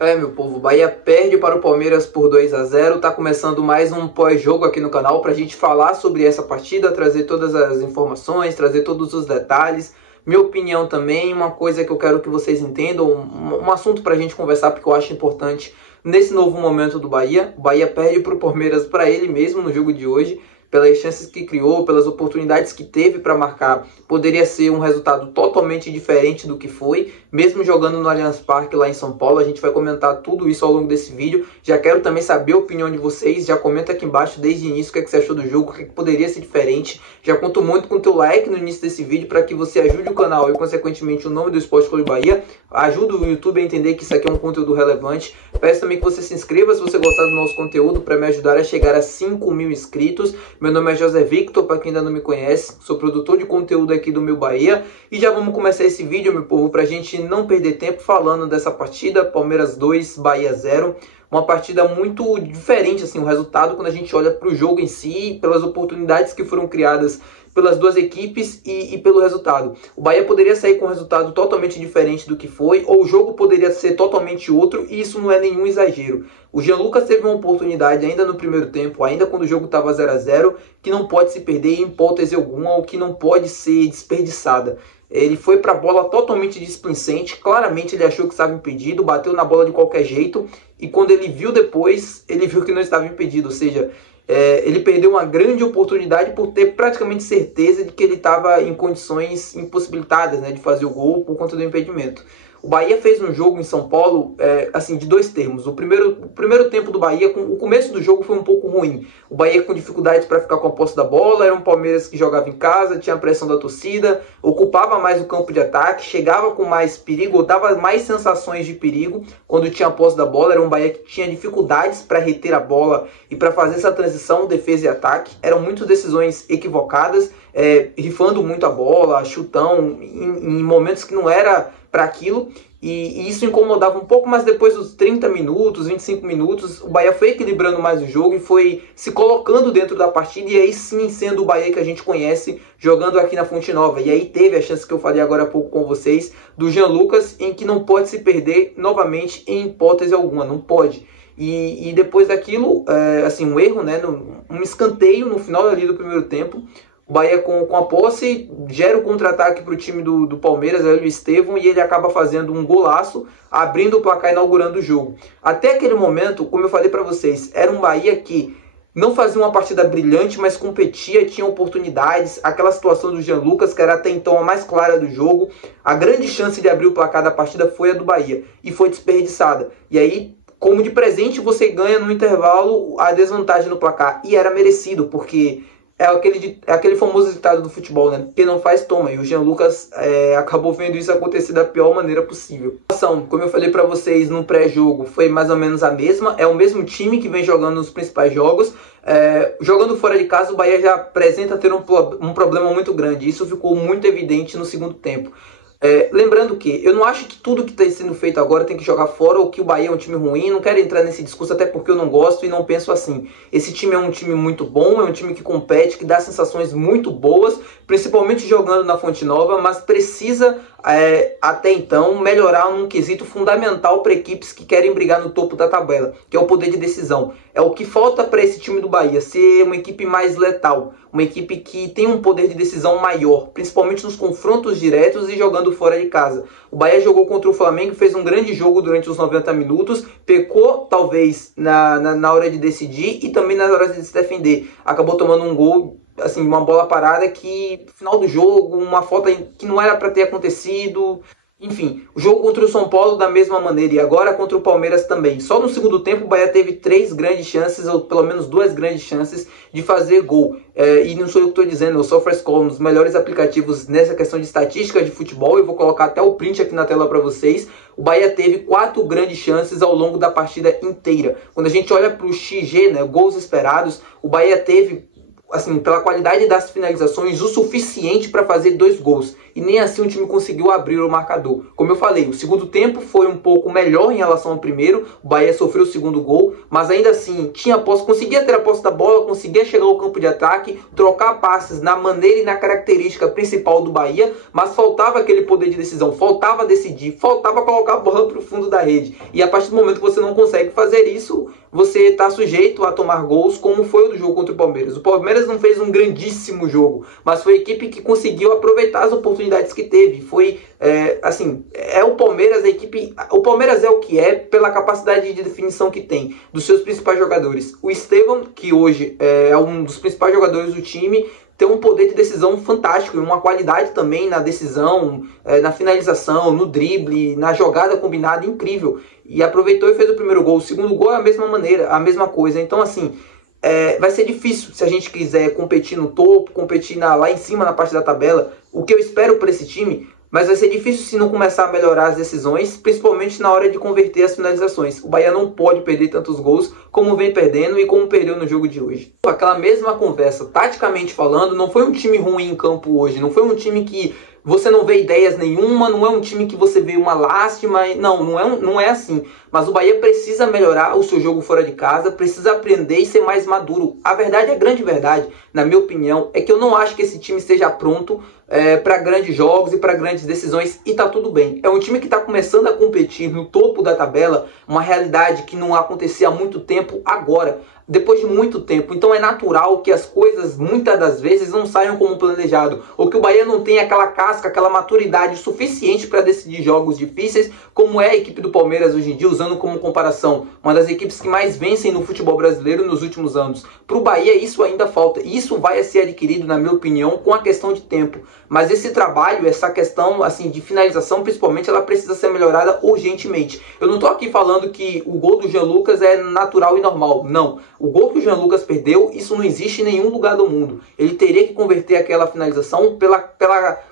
Meu povo, o Bahia perde para o Palmeiras por 2-0. Tá começando mais um pós-jogo aqui no canal pra gente falar sobre essa partida, trazer todas as informações, trazer todos os detalhes, minha opinião também, uma coisa que eu quero que vocês entendam, um assunto pra gente conversar porque eu acho importante nesse novo momento do Bahia. O Bahia perde para o Palmeiras para ele mesmo no jogo de hoje, pelas chances que criou, pelas oportunidades que teve para marcar. Poderia ser um resultado totalmente diferente do que foi, mesmo jogando no Allianz Parque lá em São Paulo. A gente vai comentar tudo isso ao longo desse vídeo. Já quero também saber a opinião de vocês. Já comenta aqui embaixo desde o início o que você achou do jogo, o que poderia ser diferente. Já conto muito com o teu like no início desse vídeo para que você ajude o canal e consequentemente o nome do Esporte Clube Bahia. Ajuda o YouTube a entender que isso aqui é um conteúdo relevante. Peço também que você se inscreva se você gostar do nosso conteúdo para me ajudar a chegar a 5.000 inscritos. Meu nome é José Victor, para quem ainda não me conhece, sou produtor de conteúdo aqui do Meu Bahia. E já vamos começar esse vídeo, meu povo, para a gente não perder tempo falando dessa partida. Palmeiras 2, Bahia 0. Uma partida muito diferente, assim, o resultado quando a gente olha para o jogo em si, pelas oportunidades que foram criadas pelas duas equipes e pelo resultado. O Bahia poderia sair com um resultado totalmente diferente do que foi, ou o jogo poderia ser totalmente outro, e isso não é nenhum exagero. O Jean Lucas teve uma oportunidade ainda no primeiro tempo, ainda quando o jogo estava 0-0, que não pode se perder em hipótese alguma, ou que não pode ser desperdiçada. Ele foi para a bola totalmente displicente, claramente ele achou que estava impedido, bateu na bola de qualquer jeito, e quando ele viu depois, ele viu que não estava impedido, ou seja, ele perdeu uma grande oportunidade por ter praticamente certeza de que ele estava em condições impossibilitadas, né, de fazer o gol por conta do impedimento. O Bahia fez um jogo em São Paulo, assim, de dois termos. O primeiro tempo do Bahia, o começo do jogo foi um pouco ruim. O Bahia com dificuldades para ficar com a posse da bola, era um Palmeiras que jogava em casa, tinha a pressão da torcida, ocupava mais o campo de ataque, chegava com mais perigo, dava mais sensações de perigo quando tinha a posse da bola. Era um Bahia que tinha dificuldades para reter a bola e para fazer essa transição defesa e ataque. Eram muitas decisões equivocadas, rifando muito a bola, chutão, em momentos que não era para aquilo, e isso incomodava um pouco, mas depois dos 30 minutos, 25 minutos, o Bahia foi equilibrando mais o jogo e foi se colocando dentro da partida, e aí sim sendo o Bahia que a gente conhece, jogando aqui na Fonte Nova. E aí teve a chance que eu falei agora há pouco com vocês, do Jean Lucas, em que não pode se perder novamente em hipótese alguma, não pode. E depois daquilo, assim, um erro, né, um escanteio no final ali do primeiro tempo. O Bahia com a posse gera o contra-ataque para o time do Palmeiras, o Estevão, e ele acaba fazendo um golaço, abrindo o placar, inaugurando o jogo. Até aquele momento, como eu falei para vocês, era um Bahia que não fazia uma partida brilhante, mas competia, tinha oportunidades. Aquela situação do Jean Lucas, que era até então a mais clara do jogo, a grande chance de abrir o placar da partida foi a do Bahia, e foi desperdiçada. E aí, como de presente, você ganha no intervalo a desvantagem no placar, e era merecido, porque é aquele famoso ditado do futebol, né? Quem não faz, toma. E o Jean Lucas acabou vendo isso acontecer da pior maneira possível. Como eu falei para vocês no pré-jogo, foi mais ou menos a mesma. É o mesmo time que vem jogando nos principais jogos. Jogando fora de casa, o Bahia já apresenta ter um problema muito grande. Isso ficou muito evidente no segundo tempo. Lembrando que eu não acho que tudo que está sendo feito agora tem que jogar fora, ou que o Bahia é um time ruim. Não quero entrar nesse discurso, até porque eu não gosto e não penso assim. Esse time é um time muito bom, é um time que compete, que dá sensações muito boas, principalmente jogando na Fonte Nova, mas precisa, até então, melhorar num quesito fundamental para equipes que querem brigar no topo da tabela, que é o poder de decisão. É o que falta para esse time do Bahia, ser uma equipe mais letal, uma equipe que tem um poder de decisão maior, principalmente nos confrontos diretos e jogando fora de casa. O Bahia jogou contra o Flamengo, fez um grande jogo durante os 90 minutos, pecou talvez na hora de decidir e também na hora de se defender. Acabou tomando um gol, assim, uma bola parada que, no final do jogo, uma falta que não era para ter acontecido. Enfim, o jogo contra o São Paulo da mesma maneira, e agora contra o Palmeiras também. Só no segundo tempo o Bahia teve 3 grandes chances, ou pelo menos 2 grandes chances de fazer gol. E não sou eu que estou dizendo, eu sou o SofaScore, um dos melhores aplicativos nessa questão de estatística de futebol. Eu vou colocar até o print aqui na tela para vocês. O Bahia teve 4 grandes chances ao longo da partida inteira. Quando a gente olha para o XG, né, gols esperados, o Bahia teve assim, pela qualidade das finalizações, o suficiente para fazer 2 gols. E nem assim o time conseguiu abrir o marcador. Como eu falei, o segundo tempo foi um pouco melhor em relação ao primeiro. O Bahia sofreu o segundo gol, mas ainda assim tinha posse, conseguia ter a posse da bola, conseguia chegar ao campo de ataque, trocar passes na maneira e na característica principal do Bahia, mas faltava aquele poder de decisão, faltava decidir, faltava colocar a bola para o fundo da rede. E a partir do momento que você não consegue fazer isso, você está sujeito a tomar gols, como foi o do jogo contra o Palmeiras. O Palmeiras não fez um grandíssimo jogo, mas foi a equipe que conseguiu aproveitar as oportunidades que teve. Foi, o Palmeiras, a equipe... O Palmeiras é o que é pela capacidade de definição que tem dos seus principais jogadores. O Estevão, que hoje é um dos principais jogadores do time, tem um poder de decisão fantástico e uma qualidade também na decisão, na finalização, no drible, na jogada combinada incrível. E aproveitou e fez o primeiro gol. O segundo gol é a mesma maneira, a mesma coisa. Então, assim, vai ser difícil se a gente quiser competir no topo, competir lá em cima na parte da tabela. O que eu espero para esse time, mas vai ser difícil se não começar a melhorar as decisões, principalmente na hora de converter as finalizações. O Bahia não pode perder tantos gols como vem perdendo e como perdeu no jogo de hoje. Aquela mesma conversa, taticamente falando, não foi um time ruim em campo hoje, não foi um time que você não vê ideias nenhuma, não é um time que você vê uma lástima, não é assim. Mas o Bahia precisa melhorar o seu jogo fora de casa, precisa aprender e ser mais maduro. A verdade, a grande verdade, na minha opinião, é que eu não acho que esse time esteja pronto para grandes jogos e para grandes decisões, e tá tudo bem. É um time que está começando a competir no topo da tabela, uma realidade que não acontecia há muito tempo agora, depois de muito tempo. Então é natural que as coisas, muitas das vezes, não saiam como planejado, ou que o Bahia não tenha aquela casca, aquela maturidade suficiente para decidir jogos difíceis, como é a equipe do Palmeiras hoje em dia, usando como comparação uma das equipes que mais vencem no futebol brasileiro nos últimos anos. Para o Bahia isso ainda falta, e isso vai ser adquirido, na minha opinião, com a questão de tempo. Mas esse trabalho, essa questão assim de finalização, principalmente, ela precisa ser melhorada urgentemente. Eu não estou aqui falando que o gol do Jean Lucas é natural e normal, não. O gol que o Jean Lucas perdeu, isso não existe em nenhum lugar do mundo. Ele teria que converter aquela finalização pela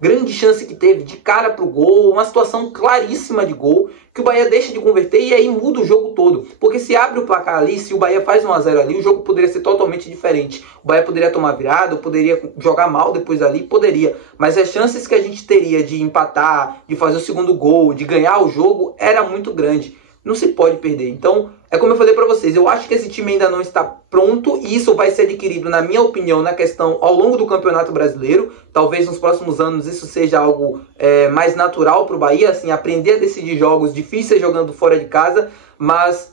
grande chance que teve de cara para o gol, uma situação claríssima de gol, que o Bahia deixa de converter e aí muda o jogo todo. Porque se abre o placar ali, se o Bahia faz 1 a 0 ali, o jogo poderia ser totalmente diferente. O Bahia poderia tomar virada, poderia jogar mal depois ali, poderia. Mas as chances que a gente teria de empatar, de fazer o segundo gol, de ganhar o jogo, era muito grande. Não se pode perder. Então, é como eu falei para vocês, eu acho que esse time ainda não está pronto e isso vai ser adquirido, na minha opinião, na questão ao longo do Campeonato Brasileiro. Talvez nos próximos anos isso seja algo mais natural para o Bahia, assim, aprender a decidir jogos difíceis jogando fora de casa, mas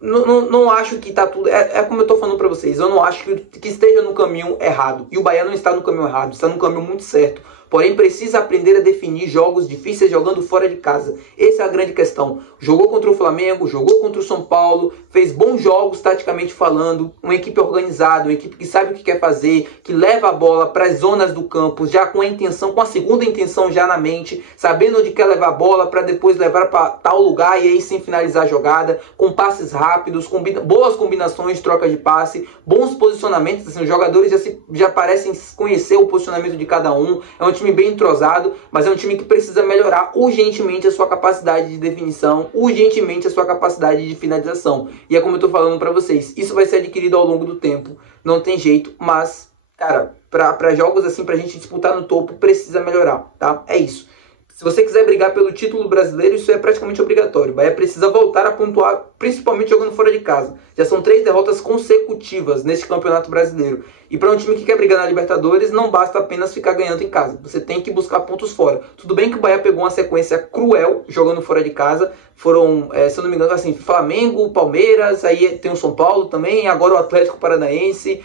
não acho que está tudo... É como eu estou falando para vocês, eu não acho que esteja no caminho errado. E o Bahia não está no caminho errado, está no caminho muito certo. Porém, precisa aprender a definir jogos difíceis jogando fora de casa. Essa é a grande questão. Jogou contra o Flamengo, jogou contra o São Paulo, fez bons jogos taticamente falando, uma equipe organizada, uma equipe que sabe o que quer fazer, que leva a bola para as zonas do campo, já com a intenção, com a segunda intenção já na mente, sabendo onde quer levar a bola para depois levar para tal lugar e aí sim finalizar a jogada, com passes rápidos, boas combinações, troca de passe, bons posicionamentos, assim, os jogadores já parecem conhecer o posicionamento de cada um. É um time bem entrosado, mas é um time que precisa melhorar urgentemente a sua capacidade de definição, urgentemente a sua capacidade de finalização. E é como eu tô falando para vocês, isso vai ser adquirido ao longo do tempo, não tem jeito, mas, cara, para jogos assim, pra gente disputar no topo, precisa melhorar, tá? É isso. Se você quiser brigar pelo título brasileiro, isso é praticamente obrigatório. O Bahia precisa voltar a pontuar, principalmente jogando fora de casa. Já são 3 derrotas consecutivas neste campeonato brasileiro. E para um time que quer brigar na Libertadores, não basta apenas ficar ganhando em casa. Você tem que buscar pontos fora. Tudo bem que o Bahia pegou uma sequência cruel jogando fora de casa. Foram, se eu não me engano, assim, Flamengo, Palmeiras, aí tem o São Paulo também, agora o Atlético Paranaense.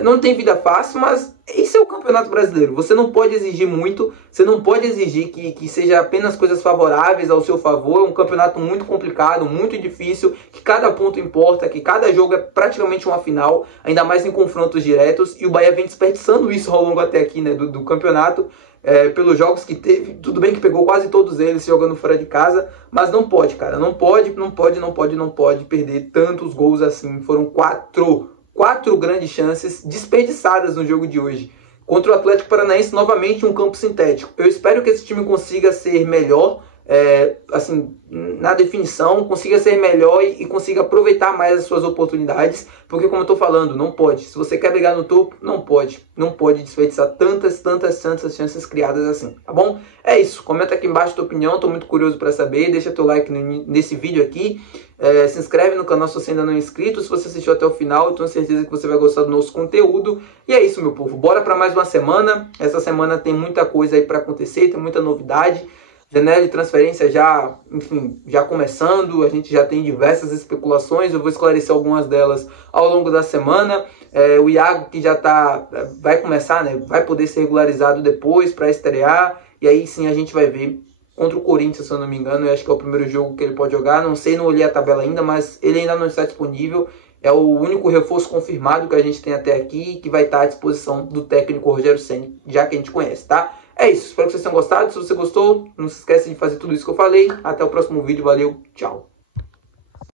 Não tem vida fácil, mas esse é o Campeonato Brasileiro. Você não pode exigir muito, você não pode exigir que seja apenas coisas favoráveis ao seu favor. É um campeonato muito complicado, muito difícil, que cada ponto importa, que cada jogo é praticamente uma final, ainda mais em confrontos diretos, e o Bahia vem desperdiçando isso ao longo até aqui, né, do campeonato, pelos jogos que teve. Tudo bem que pegou quase todos eles jogando fora de casa, mas não pode, cara, não pode perder tantos gols assim. Foram quatro grandes chances desperdiçadas no jogo de hoje. Contra o Atlético Paranaense, novamente um campo sintético. Eu espero que esse time consiga ser melhor assim, na definição, consiga ser melhor e consiga aproveitar mais as suas oportunidades, porque como eu tô falando, não pode. Se você quer brigar no topo, não pode desperdiçar tantas chances criadas assim, tá bom? É isso, comenta aqui embaixo a tua opinião, tô muito curioso para saber, deixa teu like nesse vídeo aqui, se inscreve no canal se você ainda não é inscrito, se você assistiu até o final, eu tenho certeza que você vai gostar do nosso conteúdo, e é isso, meu povo, bora para mais uma semana. Essa semana tem muita coisa aí para acontecer, tem muita novidade. Janela de transferência já, enfim, já começando, a gente já tem diversas especulações, eu vou esclarecer algumas delas ao longo da semana. O Iago que já vai começar, né, vai poder ser regularizado depois para estrear, e aí sim a gente vai ver contra o Corinthians, se eu não me engano, eu acho que é o primeiro jogo que ele pode jogar, não sei, não olhei a tabela ainda, mas ele ainda não está disponível, é o único reforço confirmado que a gente tem até aqui, que vai estar à disposição do técnico Rogério Ceni, já que a gente conhece, tá? É isso, espero que vocês tenham gostado. Se você gostou, não se esqueça de fazer tudo isso que eu falei. Até o próximo vídeo, valeu, tchau!